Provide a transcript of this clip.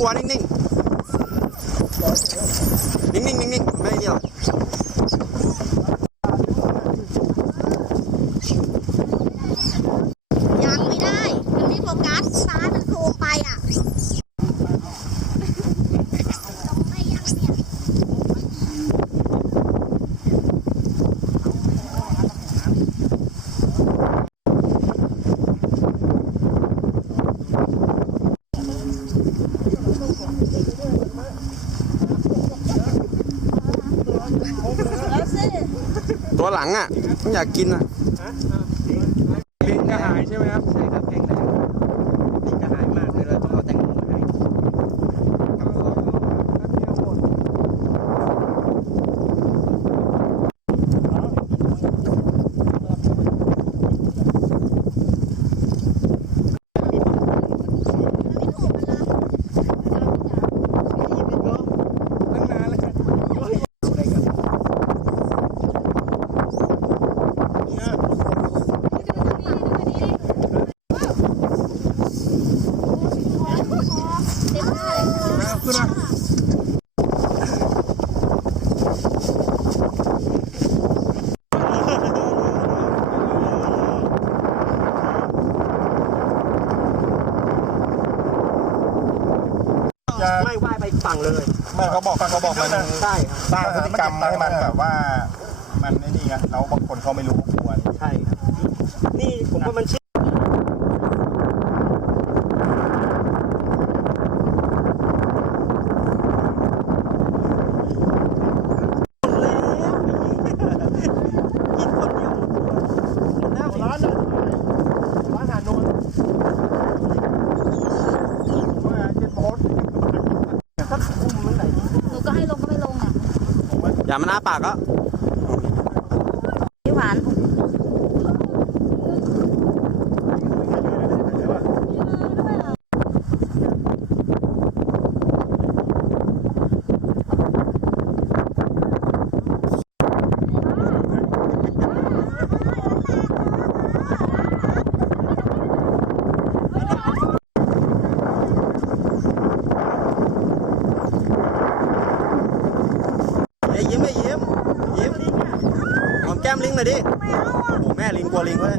ลัวนิ่งๆ นิ่งๆนิ่งๆไม่นี่หรอก ยังไม่ได้ยังไม่โฟกัสซ้ายมันโค้งไปอะไม่ยังเนี่ย ตัวหลังอะไม่อยากกินอะลิงกระหายใช่ไหมครับใช่ครับแกงไหนลิงกระหายมากเลยเราต้องเอาแตงโมมาให้ ตั้งนานแล้ว ขึ้นมา จะไม่ว่ายไปฝั่งเลย ไม่เขาบอกเขาบอกมันใช่สร้างพฤติกรรมให้มันแบบว่า มันไอ้นี่ไงแล้วบางคนเขาไม่รู้เขากลัวใช่ครับนี่ผมว่ามันชื่อ ร้านร้านอาหารนวลว่าเจ็ดโพส หนูก็ให้ลงก็ไม่ลงอะ อย่ามาหน้าปากก็ ไอ้ยยิ้มไอ้ยิ้มยิ้มหอมแก้มลิงหน่อยดิโอ้แม่ลิงกลัวลิงเว้ย